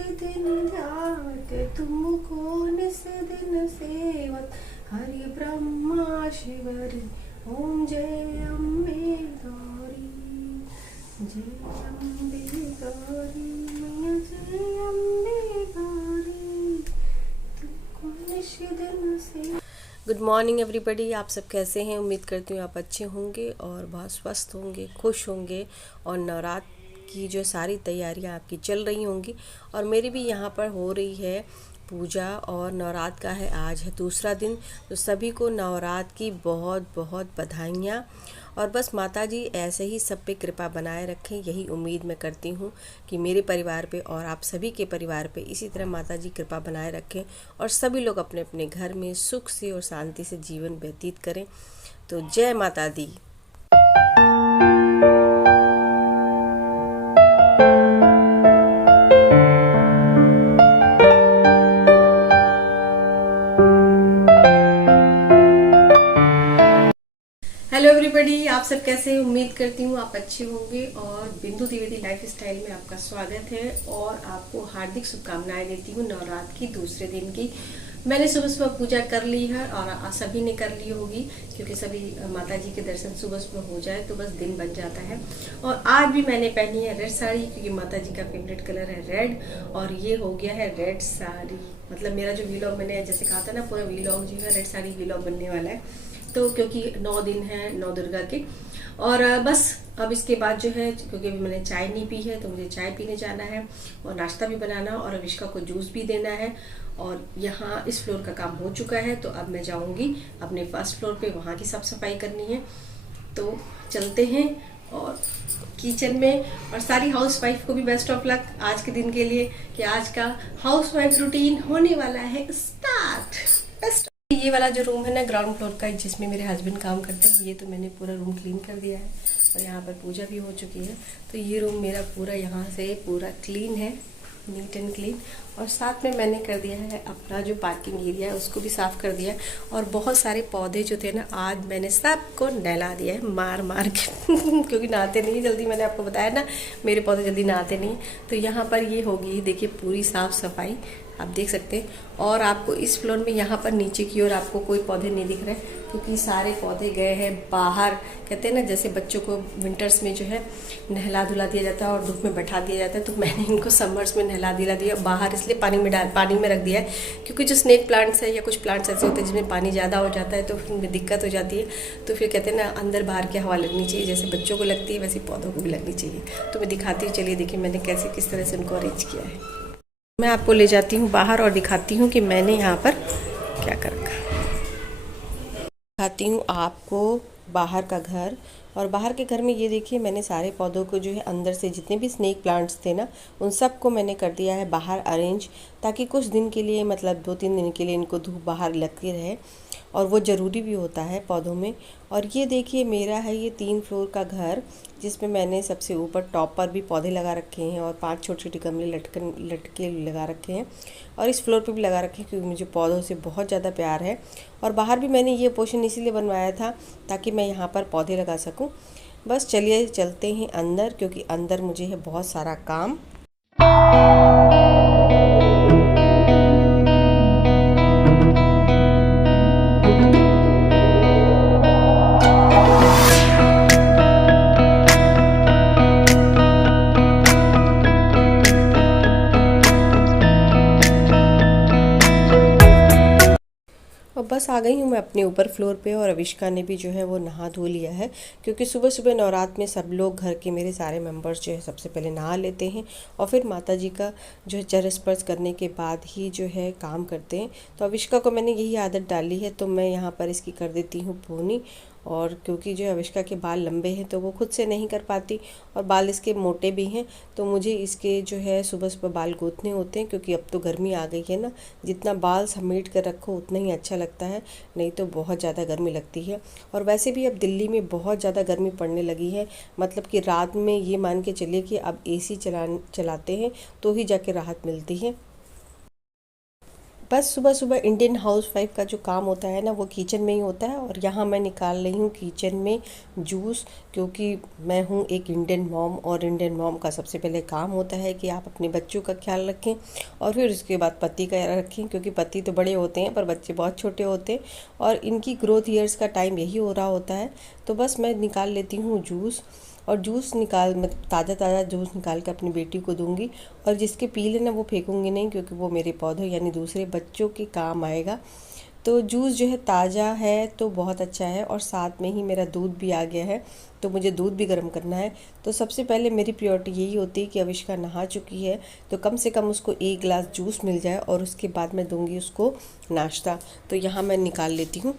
दिन ध्यावत तुमको निस दिन सेवत हरि ब्रह्मा शिवरि ओम जय अम्बे गौरी जय अम्बे गौरी मैया जय अम्बे गौरी तुमको निस दिन से। गुड मॉर्निंग एवरीबॉडी, आप सब कैसे हैं? उम्मीद करती हूँ आप अच्छे होंगे और बहुत स्वस्थ होंगे, खुश होंगे और नवरात्र की जो सारी तैयारियां आपकी चल रही होंगी और मेरी भी यहाँ पर हो रही है पूजा। और नवरात्र का है आज है दूसरा दिन, तो सभी को नवरात्र की बहुत बहुत बधाइयाँ। और बस माता जी ऐसे ही सब पे कृपा बनाए रखें, यही उम्मीद मैं करती हूँ कि मेरे परिवार पे और आप सभी के परिवार पे इसी तरह माता जी कृपा बनाए रखें और सभी लोग अपने अपने घर में सुख से और शांति से जीवन व्यतीत करें। तो जय माता दी। हेलो एवरीबॉडी, आप सब कैसे हैं? उम्मीद करती हूँ आप अच्छे होंगे और बिंदु द्विवेदी लाइफ स्टाइल में आपका स्वागत है और आपको हार्दिक शुभकामनाएं देती हूँ नवरात्र की दूसरे दिन की। मैंने सुबह सुबह पूजा कर ली है और सभी ने कर ली होगी, क्योंकि सभी माता जी के दर्शन सुबह सुबह हो जाए तो बस दिन बन जाता है। और आज भी मैंने पहनी है रेड साड़ी, क्योंकि माता जी का फेवरेट कलर है रेड और ये हो गया है रेड साड़ी। मतलब मेरा जो वीलॉग मैंने जैसे कहा था ना, पूरा वीलॉग जो है रेड साड़ी वीलॉग बनने वाला है। तो क्योंकि 9 दिन है 9 दुर्गा के और बस अब इसके बाद जो है, क्योंकि अभी मैंने चाय नहीं पी है तो मुझे चाय पीने जाना है और नाश्ता भी बनाना और अविष्का को जूस भी देना है। और यहाँ इस फ्लोर का काम हो चुका है, तो अब मैं जाऊंगी अपने फर्स्ट फ्लोर पे, वहाँ की साफ सफाई करनी है। तो चलते हैं और किचन में। और सारी हाउस वाइफ को भी बेस्ट ऑफ लक आज के दिन के लिए, कि आज का हाउस वाइफ रूटीन होने वाला है स्टार्ट। ये वाला जो रूम है ना ग्राउंड फ्लोर का, जिसमें मेरे हस्बैंड काम करते हैं, ये तो मैंने पूरा रूम क्लीन कर दिया है और यहाँ पर पूजा भी हो चुकी है। तो ये रूम मेरा पूरा यहाँ से पूरा क्लीन है, नीट एंड क्लीन। और साथ में मैंने कर दिया है अपना जो पार्किंग एरिया है उसको भी साफ़ कर दिया है। और बहुत सारे पौधे जो थे ना, आज मैंने सबको नहला दिया है मार मार के क्योंकि नहाते नहीं जल्दी, मैंने आपको बताया ना मेरे पौधे जल्दी नहाते नहीं। तो यहाँ पर ये होगी, देखिए पूरी साफ़ सफाई आप देख सकते हैं। और आपको इस फ्लोर में यहाँ पर नीचे की ओर आपको कोई पौधे नहीं दिख रहे, क्योंकि सारे पौधे गए हैं बाहर। कहते हैं ना, जैसे बच्चों को विंटर्स में जो है नहला धुला दिया जाता है और धूप में बैठा दिया जाता है, तो मैंने इनको समर्स में नहला दिला दिया बाहर, इसलिए पानी में रख दिया है। क्योंकि जो स्नेक प्लांट्स है या कुछ प्लांट्स ऐसे होते हैं जिसमें पानी ज़्यादा हो जाता है तो फिर दिक्कत हो जाती है। तो फिर कहते हैं ना, अंदर बाहर की हवा लगनी चाहिए, जैसे बच्चों को लगती है वैसे पौधों को भी लगनी चाहिए। तो मैं दिखाती हूँ, चलिए देखिए मैंने कैसे किस तरह से उनको अरेंज किया है। मैं आपको ले जाती हूँ बाहर और दिखाती हूँ कि मैंने यहाँ पर क्या कर रखा। दिखाती हूँ आपको बाहर का घर। और बाहर के घर में ये देखिए, मैंने सारे पौधों को जो है अंदर से जितने भी स्नेक प्लांट्स थे ना, उन सब को मैंने कर दिया है बाहर अरेंज, ताकि कुछ दिन के लिए, मतलब 2-3 दिन के लिए इनको धूप बाहर लगती रहे और वो ज़रूरी भी होता है पौधों में। और ये देखिए मेरा है ये 3 फ्लोर का घर, जिसमें मैंने सबसे ऊपर टॉप पर भी पौधे लगा रखे हैं और 5 छोटे छोटे गमले लटके लगा रखे हैं और इस फ्लोर पे भी लगा रखे हैं, क्योंकि मुझे पौधों से बहुत ज़्यादा प्यार है। और बाहर भी मैंने ये पोर्शन इसीलिए बनवाया था ताकि मैं यहाँ पर पौधे लगा सकूँ। बस चलिए चलते हैं अंदर, क्योंकि अंदर मुझे है बहुत सारा काम। और बस आ गई हूँ मैं अपने ऊपर फ्लोर पे और अविष्का ने भी जो है वो नहा धो लिया है, क्योंकि सुबह सुबह नवरात्र में सब लोग घर के मेरे सारे मेंबर्स जो है सबसे पहले नहा लेते हैं और फिर माता जी का जो है चरण स्पर्श करने के बाद ही जो है काम करते हैं। तो अविष्का को मैंने यही आदत डाली है, तो मैं यहाँ पर इसकी कर देती हूँ पोनी। और क्योंकि जो अविष्का के बाल लंबे हैं तो वो खुद से नहीं कर पाती और बाल इसके मोटे भी हैं, तो मुझे इसके जो है सुबह सुबह बाल गूंथने होते हैं, क्योंकि अब तो गर्मी आ गई है ना, जितना बाल समेट कर रखो उतना ही अच्छा लगता है, नहीं तो बहुत ज़्यादा गर्मी लगती है। और वैसे भी अब दिल्ली में बहुत ज़्यादा गर्मी पड़ने लगी है, मतलब कि रात में ये मान के चलिए कि अब AC चलाते हैं तो ही जाके राहत मिलती है। बस सुबह सुबह इंडियन हाउसवाइफ का जो काम होता है ना वो किचन में ही होता है। और यहाँ मैं निकाल रही हूँ किचन में जूस, क्योंकि मैं हूँ एक इंडियन मॉम और इंडियन मॉम का सबसे पहले काम होता है कि आप अपने बच्चों का ख्याल रखें और फिर उसके बाद पति का रखें, क्योंकि पति तो बड़े होते हैं पर बच्चे बहुत छोटे होते हैं और इनकी ग्रोथ ईयर्स का टाइम यही हो रहा होता है। तो बस मैं निकाल लेती हूँ जूस, और जूस निकाल मैं ताज़ा जूस निकाल के अपनी बेटी को दूंगी। और जिसके पीले ना वो फेंकूंगी नहीं, क्योंकि वो मेरे पौधों यानी दूसरे बच्चों के काम आएगा। तो जूस जो है ताज़ा है तो बहुत अच्छा है। और साथ में ही मेरा दूध भी आ गया है, तो मुझे दूध भी गर्म करना है। तो सबसे पहले मेरी प्रायोरिटी यही होती है कि अविष्का नहा चुकी है तो कम से कम उसको 1 गिलास जूस मिल जाए, और उसके बाद मैं दूंगी उसको नाश्ता। तो यहाँ मैं निकाल लेती हूँ।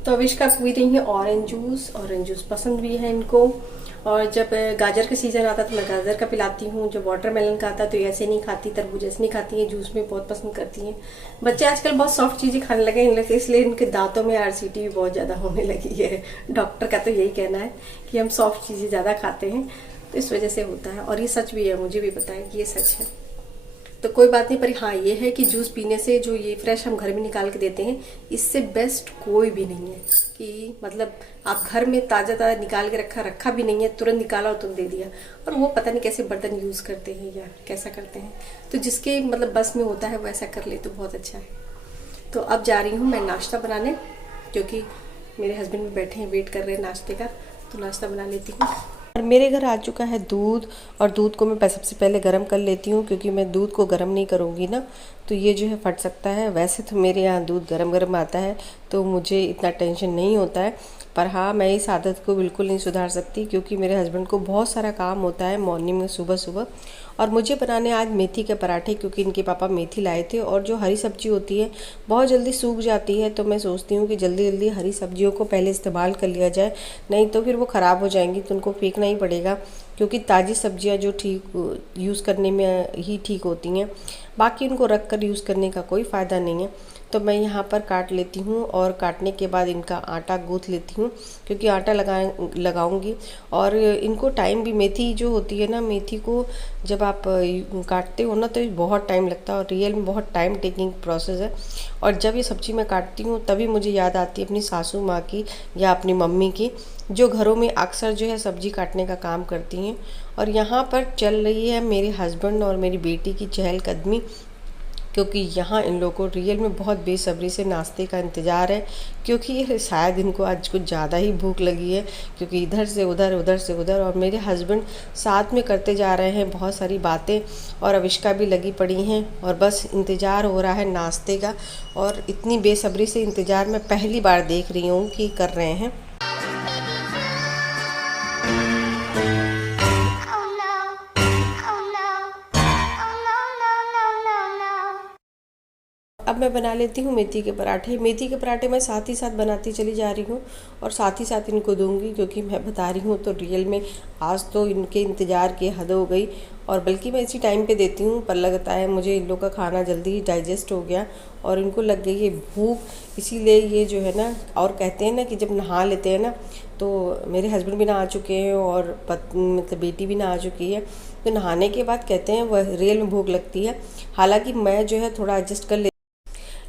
तो अविष्का पी रही है ऑरेंज जूस पसंद भी है इनको। और जब गाजर का सीजन आता है तो मैं गाजर का पिलाती हूँ। जब वाटरमेलन का आता है तो ऐसे नहीं खाती, तरबूज ऐसे नहीं खाती है, जूस में बहुत पसंद करती हैं। बच्चे आजकल बहुत सॉफ्ट चीजें खाने लगे हैं, इसलिए इनके दांतों में आरसीटी भी बहुत ज्यादा होने लगी है। डॉक्टर का तो यही कहना है कि हम सॉफ्ट चीजें ज्यादा खाते हैं, तो इस वजह से होता है। और ये सच भी है, मुझे भी पता है कि ये सच है। तो कोई बात नहीं, पर हाँ ये है कि जूस पीने से जो ये फ्रेश हम घर में निकाल के देते हैं, इससे बेस्ट कोई भी नहीं है। कि मतलब आप घर में ताज़ा निकाल के रखा भी नहीं है, तुरंत निकाला और तुरंत दे दिया। और वो पता नहीं कैसे बर्तन यूज़ करते हैं या कैसा करते हैं। तो जिसके मतलब बस में होता है वो ऐसा कर ले तो बहुत अच्छा है। तो अब जा रही हूँ मैं नाश्ता बनाने, क्योंकि मेरे हस्बैंड भी बैठे हैं, वेट कर रहे हैं नाश्ते का। तो नाश्ता बना लेती हूँ। और मेरे घर आ चुका है दूध, और दूध को मैं सबसे पहले गर्म कर लेती हूँ, क्योंकि मैं दूध को गर्म नहीं करूँगी ना तो ये जो है फट सकता है। वैसे तो मेरे यहाँ दूध गरम आता है तो मुझे इतना टेंशन नहीं होता है, पर हाँ मैं इस आदत को बिल्कुल नहीं सुधार सकती, क्योंकि मेरे हस्बैंड को बहुत सारा काम होता है मॉर्निंग में सुबह। और मुझे बनाने आज मेथी के पराठे, क्योंकि इनके पापा मेथी लाए थे। और जो हरी सब्जी होती है बहुत जल्दी सूख जाती है, तो मैं सोचती हूँ कि जल्दी हरी सब्जियों को पहले इस्तेमाल कर लिया जाए, नहीं तो फिर वो ख़राब हो जाएंगी, तो उनको फेंकना ही पड़ेगा। क्योंकि ताज़ी सब्जियाँ जो ठीक यूज़ करने में ही ठीक होती हैं, बाकी उनको रख कर यूज़ करने का कोई फ़ायदा नहीं है। तो मैं यहाँ पर काट लेती हूँ, और काटने के बाद इनका आटा गूँथ लेती हूँ, क्योंकि आटा लगाऊंगी। और इनको टाइम भी, मेथी जो होती है ना, मेथी को जब आप काटते हो ना तो बहुत टाइम लगता है, और रियल में बहुत टाइम टेकिंग प्रोसेस है। और जब ये सब्ज़ी मैं काटती हूँ तभी मुझे याद आती है अपनी सासू माँ की या अपनी मम्मी की, जो घरों में अक्सर जो है सब्ज़ी काटने का काम करती हैं। और यहाँ पर चल रही है मेरे हस्बैंड और मेरी बेटी की चहलकदमी, क्योंकि यहाँ इन लोगों को रियल में बहुत बेसब्री से नाश्ते का इंतज़ार है। क्योंकि शायद इनको आज कुछ ज़्यादा ही भूख लगी है, क्योंकि इधर से उधर और मेरे हस्बैंड साथ में करते जा रहे हैं बहुत सारी बातें, और अविष्का भी लगी पड़ी हैं, और बस इंतज़ार हो रहा है नाश्ते का। और इतनी बेसब्री से इंतज़ार मैं पहली बार देख रही हूँ कि कर रहे हैं। अब मैं बना लेती हूँ मेथी के पराठे। मेथी के पराठे मैं साथ ही साथ बनाती चली जा रही हूँ, और साथ ही साथ इनको दूंगी, क्योंकि मैं बता रही हूँ तो रियल में आज तो इनके इंतज़ार की हद हो गई। और बल्कि मैं इसी टाइम पे देती हूँ, पर लगता है मुझे इन लोग का खाना जल्दी ही डाइजेस्ट हो गया और इनको लग गई है भूख, इसीलिए ये जो है ना। और कहते हैं ना कि जब नहा लेते हैं ना, तो मेरे हस्बैंड भी नहा चुके हैं और मतलब बेटी भी नहा चुकी है, तो नहाने के बाद कहते हैं वह रियल में भूख लगती है। हालाँकि मैं जो है थोड़ा एडजस्ट कर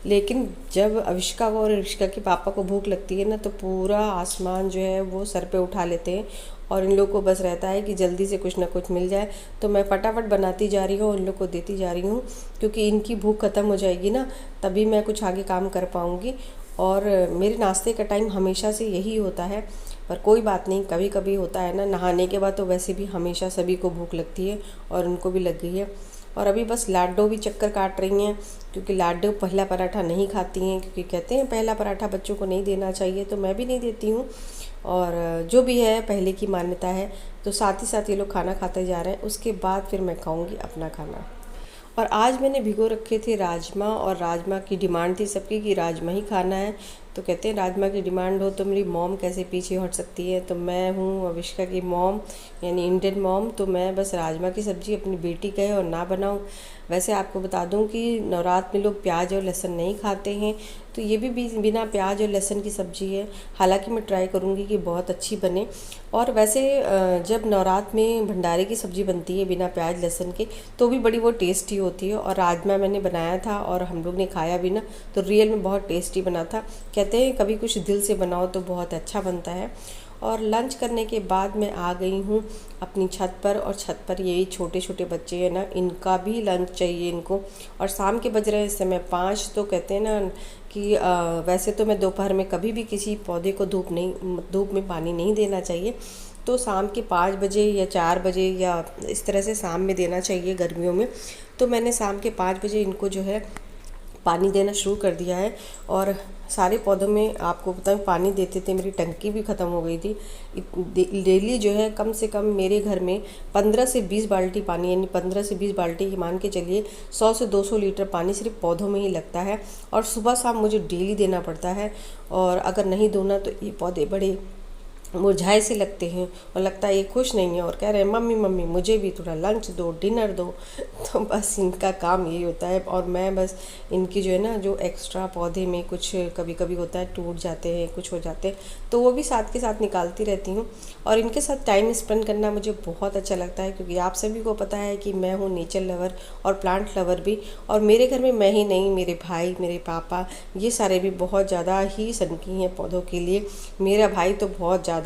लेकिन जब अविष्का को और अविष्का के पापा को भूख लगती है ना, तो पूरा आसमान जो है वो सर पे उठा लेते हैं, और इन लोग को बस रहता है कि जल्दी से कुछ ना कुछ मिल जाए। तो मैं फटाफट बनाती जा रही हूँ, उन लोग को देती जा रही हूँ, क्योंकि इनकी भूख ख़त्म हो जाएगी ना, तभी मैं कुछ आगे काम कर पाऊँगी। और मेरे नाश्ते का टाइम हमेशा से यही होता है, पर कोई बात नहीं, कभी कभी होता है ना। नहाने के बाद तो वैसे भी हमेशा सभी को भूख लगती है और उनको भी लग गई है। और अभी बस लाडो भी चक्कर काट रही हैं, क्योंकि लाडो पहला पराठा नहीं खाती हैं, क्योंकि कहते हैं पहला पराठा बच्चों को नहीं देना चाहिए, तो मैं भी नहीं देती हूँ। और जो भी है पहले की मान्यता है, तो साथ ही साथ ये लोग खाना खाते जा रहे हैं। उसके बाद फिर मैं खाऊंगी अपना खाना। और आज मैंने भिगो रखे थे राजमा, और राजमा की डिमांड थी सबकी कि राजमा ही खाना है। तो कहते हैं राजमा की डिमांड हो तो मेरी मॉम कैसे पीछे हट सकती है। तो मैं हूँ अविष्का की मॉम, यानी इंडियन मॉम, तो मैं बस राजमा की सब्ज़ी अपनी बेटी कहे और ना बनाऊँ। वैसे आपको बता दूं कि नवरात्र में लोग प्याज और लहसुन नहीं खाते हैं, तो ये भी बिना प्याज और लहसुन की सब्ज़ी है। हालांकि मैं ट्राई करूँगी कि बहुत अच्छी बने। और वैसे जब नवरात्र में भंडारे की सब्ज़ी बनती है बिना प्याज लहसुन के, तो भी बड़ी वो टेस्टी होती है। और राजमा मैंने बनाया था और हम लोग ने खाया भी ना, तो रियल में बहुत टेस्टी बना था। कहते हैं कभी कुछ दिल से बनाओ तो बहुत अच्छा बनता है। और लंच करने के बाद मैं आ गई हूँ अपनी छत पर, और छत पर यही छोटे छोटे बच्चे हैं ना, इनका भी लंच चाहिए इनको। और शाम के बज रहे हैं इस समय 5। तो कहते हैं ना कि वैसे तो मैं दोपहर में कभी भी किसी पौधे को धूप में पानी नहीं देना चाहिए, तो शाम के 5 बजे या 4 बजे या इस तरह से शाम में देना चाहिए गर्मियों में। तो मैंने शाम के 5 बजे इनको जो है पानी देना शुरू कर दिया है। और सारे पौधों में आपको बताऊँ पानी देते थे, मेरी टंकी भी ख़त्म हो गई थी। डेली जो है कम से कम मेरे घर में 15 से 20 बाल्टी पानी, यानी 15 से 20 बाल्टी मान के चलिए 100 से 200 लीटर पानी सिर्फ पौधों में ही लगता है। और सुबह शाम मुझे डेली देना पड़ता है। और अगर नहीं दूना तो ये पौधे बड़े मुरझाए से लगते हैं, और लगता है ये खुश नहीं है और कह रहे हैं मम्मी मम्मी मुझे भी थोड़ा लंच दो, डिनर दो। तो बस इनका काम यही होता है। और मैं बस इनकी जो है ना, जो एक्स्ट्रा पौधे में कुछ कभी कभी होता है टूट जाते हैं, कुछ हो जाते हैं, तो वो भी साथ के साथ निकालती रहती हूँ। और इनके साथ टाइम स्पेंड करना मुझे बहुत अच्छा लगता है, क्योंकि आप सभी को पता है कि मैं हूँ नेचर लवर और प्लांट लवर भी। और मेरे घर में मैं ही नहीं, मेरे भाई, मेरे पापा, ये सारे भी बहुत ज़्यादा ही सनकी हैं पौधों के लिए। मेरा भाई तो बहुत ज़्यादा,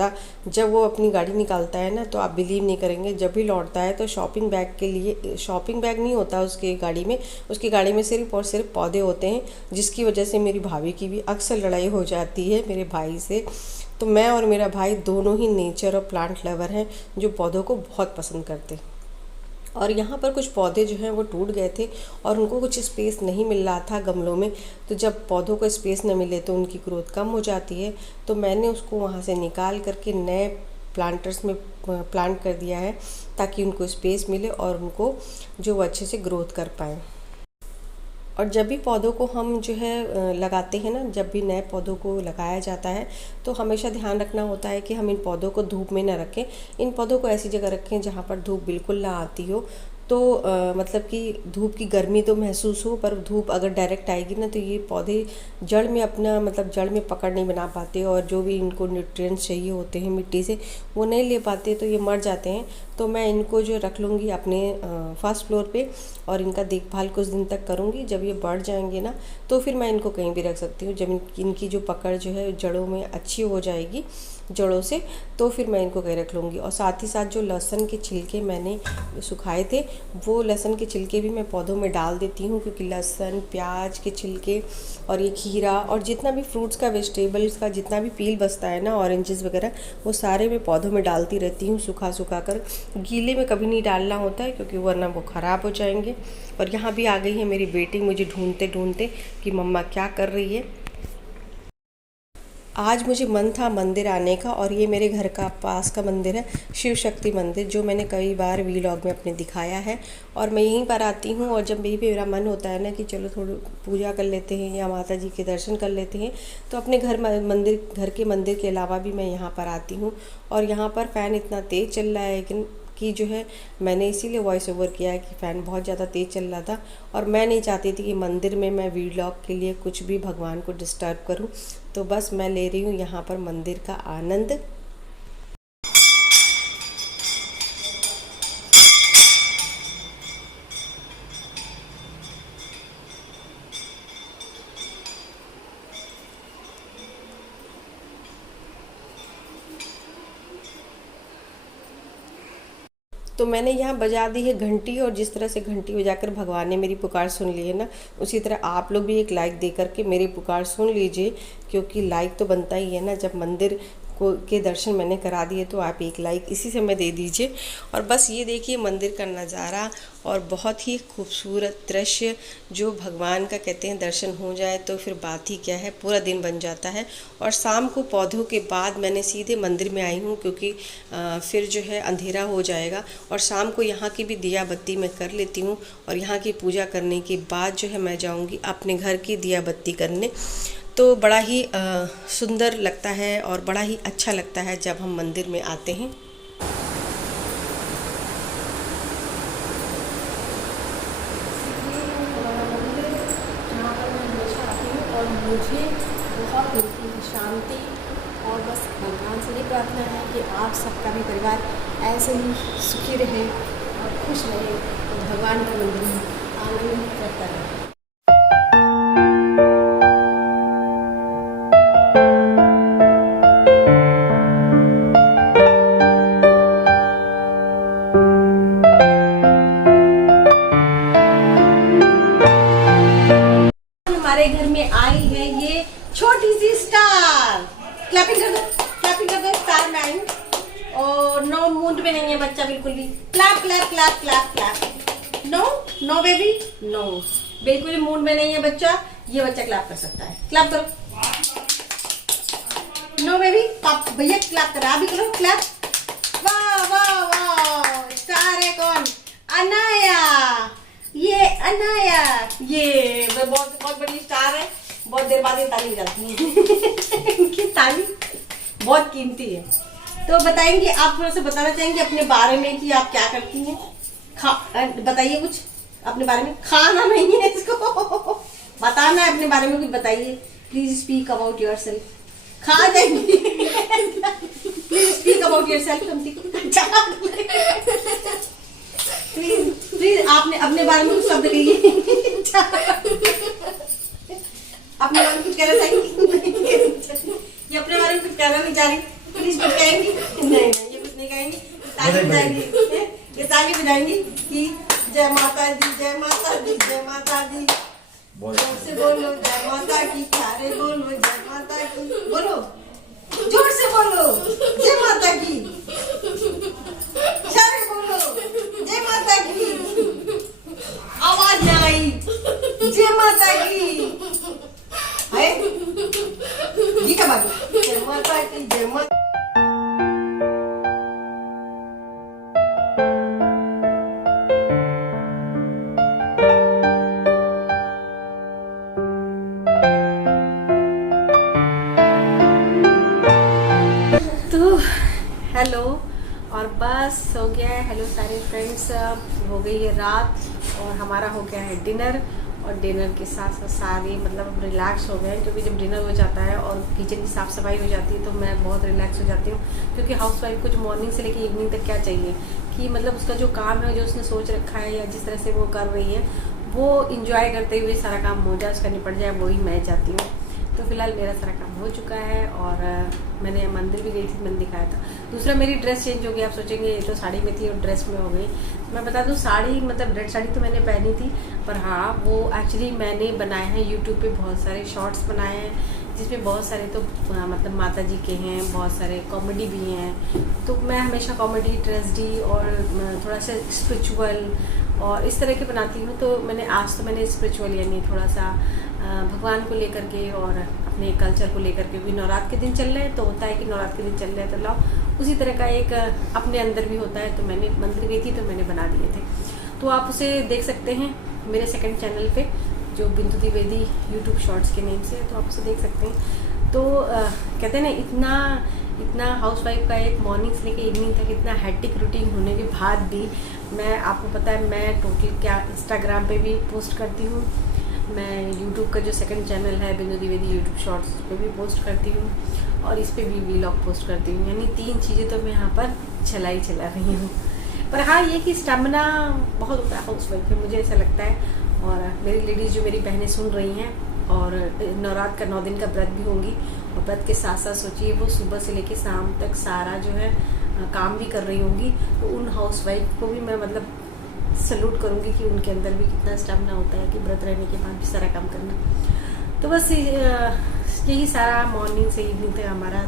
जब वो अपनी गाड़ी निकालता है ना, तो आप बिलीव नहीं करेंगे, जब भी लौटता है तो शॉपिंग बैग के लिए, शॉपिंग बैग नहीं होता उसकी गाड़ी में, उसकी गाड़ी में सिर्फ और सिर्फ पौधे होते हैं। जिसकी वजह से मेरी भाभी की भी अक्सर लड़ाई हो जाती है मेरे भाई से। तो मैं और मेरा भाई दोनों ही नेचर और प्लांट लवर हैं, जो पौधों को बहुत पसंद करते हैं। और यहाँ पर कुछ पौधे जो हैं वो टूट गए थे और उनको कुछ स्पेस नहीं मिल रहा था गमलों में। तो जब पौधों को स्पेस न मिले तो उनकी ग्रोथ कम हो जाती है। तो मैंने उसको वहाँ से निकाल करके नए प्लांटर्स में प्लांट कर दिया है, ताकि उनको स्पेस मिले और उनको जो वो अच्छे से ग्रोथ कर पाएँ। और जब भी पौधों को हम जो है लगाते हैं ना, जब भी नए पौधों को लगाया जाता है, तो हमेशा ध्यान रखना होता है कि हम इन पौधों को धूप में ना रखें। इन पौधों को ऐसी जगह रखें जहाँ पर धूप बिल्कुल ना आती हो। तो मतलब कि धूप की गर्मी तो महसूस हो, पर धूप अगर डायरेक्ट आएगी ना, तो ये पौधे जड़ में अपना मतलब जड़ में पकड़ नहीं बना पाते, और जो भी इनको न्यूट्रिएंट्स चाहिए होते हैं मिट्टी से वो नहीं ले पाते, तो ये मर जाते हैं। तो मैं इनको जो रख लूँगी अपने फर्स्ट फ्लोर पे, और इनका देखभाल कुछ दिन तक करूँगी। जब ये बढ़ जाएंगे ना, तो फिर मैं इनको कहीं भी रख सकती हूँ। जब इनकी जो पकड़ जो है जड़ों में अच्छी हो जाएगी जड़ों से, तो फिर मैं इनको कहीं रख लूँगी। और साथ ही साथ जो लहसुन के छिलके मैंने सुखाए थे, वो लहसुन के छिलके भी मैं पौधों में डाल देती हूँ, क्योंकि लहसुन, प्याज के छिलके और ये खीरा और जितना भी फ्रूट्स का, वेजिटेबल्स का जितना भी पील बचता है ना, ऑरेंजेस वगैरह, वो सारे मैं पौधों में डालती रहती हूँ सुखा सुखा कर। गीले में कभी नहीं डालना होता है, क्योंकि वरना वो ख़राब हो जाएंगे। और यहाँ भी आ गई है मेरी बेटी मुझे ढूंढते ढूंढते कि मम्मा क्या कर रही है। आज मुझे मन था मंदिर आने का, और ये मेरे घर का पास का मंदिर है, शिव शक्ति मंदिर, जो मैंने कई बार वीलॉग में अपने दिखाया है। और मैं यहीं पर आती हूँ, और जब भी मेरा मन होता है ना कि चलो थोड़ी पूजा कर लेते हैं या माता जी के दर्शन कर लेते हैं, तो अपने घर के मंदिर के अलावा भी मैं यहाँ पर आती हूँ। और यहाँ पर फ़ैन इतना तेज़ चल रहा है कि जो है मैंने इसीलिए वॉइस ओवर किया है कि फ़ैन बहुत ज़्यादा तेज़ चल रहा था, और मैं नहीं चाहती थी कि मंदिर में मैं वीलॉग के लिए कुछ भी भगवान को डिस्टर्ब करूं। तो बस मैं ले रही हूं यहाँ पर मंदिर का आनंद। तो मैंने यहाँ बजा दी है घंटी, और जिस तरह से घंटी बजाकर भगवान ने मेरी पुकार सुन ली है ना, उसी तरह आप लोग भी एक लाइक दे करके मेरी पुकार सुन लीजिए, क्योंकि लाइक तो बनता ही है ना। जब मंदिर के दर्शन मैंने करा दिए, तो आप एक लाइक इसी समय दे दीजिए। और बस ये देखिए मंदिर का नज़ारा और बहुत ही खूबसूरत दृश्य, जो भगवान का कहते हैं दर्शन हो जाए तो फिर बात ही क्या है, पूरा दिन बन जाता है। और शाम को पौधों के बाद मैंने सीधे मंदिर में आई हूँ, क्योंकि फिर जो है अंधेरा हो जाएगा। और शाम को यहाँ की भी दिया बत्ती मैं कर लेती हूँ, और यहाँ की पूजा करने के बाद जो है मैं जाऊँगी अपने घर की दिया बत्ती करने। तो बड़ा ही सुंदर लगता है और बड़ा ही अच्छा लगता है जब हम मंदिर में आते हैं। और मुझे बहुत मिलती है शांति, और बस भगवान से ये प्रार्थना है कि आप सबका भी परिवार ऐसे ही सुखी रहे और खुश रहे, और भगवान का मंदिर में आनंद करता रहे। हमारे घर में आई है ये छोटी सी स्टार। क्लैपिंग कर दो, क्लैपिंग कर दो। स्टार में आई हूँ और नो मूड में नहीं है बच्चा बिल्कुल भी। Clap clap clap clap clap. No no baby no, बिल्कुल भी मूड में नहीं है बच्चा। ये बच्चा क्लैप कर सकता है, क्लैप करो। नो बेबी, पाप भैया क्लैप करा, अभी करो क्लैप। वाह वाह वाह, स्टार है कौन? अनाया। ये अनाया, ये बहुत बहुत बड़ी स्टार है। बहुत देर बाद ये ताली बजाती है। इनकी ताली बहुत कीमती है। तो बताएंगे, आप थोड़ा सा बताना चाहेंगे अपने बारे में कि आप क्या करती हैं? बताइए कुछ अपने बारे में। खाना नहीं है इसको, बताना है अपने बारे में कुछ, बताइए। Please speak about your self. खा जाएंगी। Please speak about your self. Please आपने अपने बारे में कुछ शब्द कहिए। अपने बारे में कुछ कहना चाहेंगी? ये अपने बारे में कुछ कहना नहीं चाह रही। प्लीज कुछ कहेंगी? नहीं ये कुछ नहीं कहेंगी। ताली बजाएंगी, ये ताली बजाएंगी कि जय माता दी, जय माता दी, जय माता दी। जोर से बोलो जय माता की, सारे बोलो जय माता की। बोलो, जोर से बोलो जय माता की, सारे बोलो जय माता की। आवाज ना आई, जय माता की है जी का बात। जय माता की, जय माता। तो हेलो, और बस हो गया है। हेलो सारे फ्रेंड्स, हो गई है रात और हमारा हो गया है डिनर। और डिनर के साथ साथ सारे मतलब अब रिलैक्स हो गए हैं, क्योंकि जब डिनर हो जाता है और किचन की साफ़ सफाई हो जाती है तो मैं बहुत रिलैक्स हो जाती हूँ। क्योंकि हाउस वाइफ को जो मॉर्निंग से लेकर इवनिंग तक क्या चाहिए कि मतलब उसका जो काम है, जो उसने सोच रखा है या जिस तरह से वो कर रही है, वो इंजॉय करते हुए सारा काम हो जाए, उसका निपट जाए, वही मैं चाहती हूँ। तो फिलहाल मेरा सारा काम हो चुका है और मैंने मंदिर भी गई थी, मैंने दिखाया था। दूसरा, मेरी ड्रेस चेंज हो गई। आप सोचेंगे ये तो साड़ी में थी और ड्रेस में हो गई। मैं बता दूं, साड़ी मतलब रेड साड़ी तो मैंने पहनी थी, पर हाँ वो एक्चुअली मैंने बनाए हैं यूट्यूब पे बहुत सारे शॉर्ट्स बनाए हैं, जिसमें बहुत सारे तो मतलब माता जी के हैं, बहुत सारे कॉमेडी भी हैं। तो मैं हमेशा कॉमेडी, ट्रेजेडी और थोड़ा सा स्पिरिचुअल और इस तरह के बनाती हूँ। तो आज तो मैंने स्पिरिचुअल यानी थोड़ा सा भगवान को लेकर के और अपने कल्चर को लेकर के, भी नवरात्र के दिन चल रहे हैं तो होता है कि नवरात्र के दिन चल रहे हैं तो लाओ, उसी तरह का एक अपने अंदर भी होता है। तो मैंने मंदिर गई थी तो मैंने बना दिए थे, तो आप उसे देख सकते हैं मेरे सेकंड चैनल पे, जो बिंदु द्विवेदी यूट्यूब शॉर्ट्स के नेम से है, तो आप उसे देख सकते हैं। तो कहते हैं ना, इतना हाउसवाइफ का एक मॉर्निंग से लेकर इवनिंग तक इतना हैट्रिक रूटीन होने के बाद भी मैं, आपको पता है मैं टोटल क्या इंस्टाग्राम पे भी पोस्ट करती हूँ, मैं यूट्यूब का जो सेकंड चैनल है बिंदु द्विवेदी यूट्यूब शॉर्ट्स पे भी पोस्ट करती हूँ, और इस पे भी व्लॉग पोस्ट करती हूँ। यानी 3 चीज़ें तो मैं यहाँ पर चला रही हूँ। पर हाँ, ये कि स्टेमिना बहुत होता है हाउसवाइफ में, मुझे ऐसा लगता है। और मेरी लेडीज़ जो मेरी बहनें सुन रही हैं और नवरात्र का 9 दिन का व्रत भी होंगी, और व्रत के साथ साथ सोचिए वो सुबह से लेकर शाम तक सारा जो है काम भी कर रही होंगी, तो उन हाउसवाइफ को भी मैं मतलब सल्यूट करूँगी कि उनके अंदर भी कितना स्टेमिना होता है कि व्रत रहने के बाद भी सारा काम करना। तो बस यही सारा मॉर्निंग से इवनिंग तक हमारा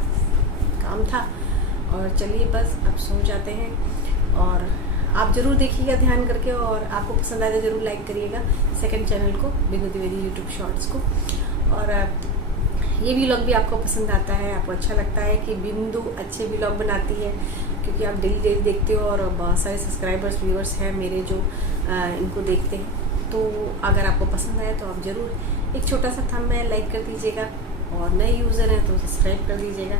काम था। और चलिए बस अब सो जाते हैं। और आप ज़रूर देखिएगा ध्यान करके, और आपको पसंद आए तो ज़रूर लाइक करिएगा सेकंड चैनल को, बिंदु द्विवेदी यूट्यूब शॉर्ट्स को। और ये व्लॉग भी आपको पसंद आता है, आपको अच्छा लगता है कि बिंदु अच्छे व्लॉग बनाती है, क्योंकि आप डेली डेली देखते हो और बहुत सारे सब्सक्राइबर्स व्यूअर्स हैं मेरे जो इनको देखते हैं। तो अगर आपको पसंद आए तो आप ज़रूर एक छोटा सा थंबनेल लाइक कर दीजिएगा, और नए यूज़र हैं तो सब्सक्राइब कर दीजिएगा।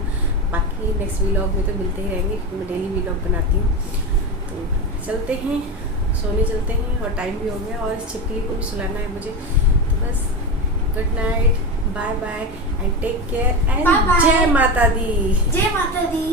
बाकी नेक्स्ट व्लॉग में तो मिलते ही रहेंगे, क्योंकि मैं डेली व्लॉग बनाती हूँ। तो चलते हैं, सोने चलते हैं, और टाइम भी हो गया, और इस छिपकली को भी सुलाना है मुझे। तो बस good night, bye bye and take care एंड जय माता दी। जय माता दी।